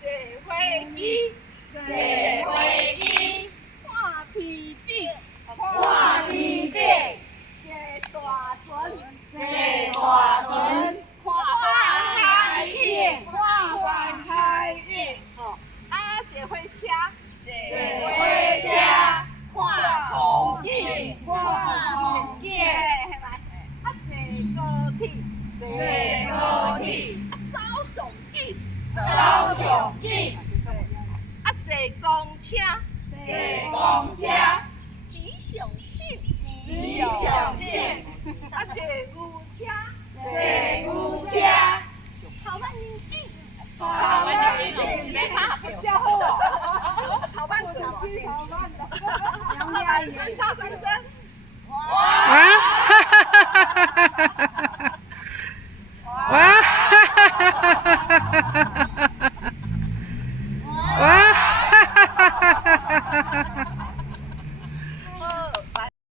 坐飞机，坐飞机，看天顶，看天顶，坐大船，坐大船，看海影，看海影，哦，啊，坐火车，坐火车，看风景，看风景，来，啊，坐高铁，坐高铁，走上紧，走上紧，啊，坐公车，坐公车，吉祥信，吉祥信，啊，坐牛车，坐牛车，头班牛顶，头班牛顶，没卡票，真好哦，头班牛顶，头班的，三沙三声，哇！哇！哇！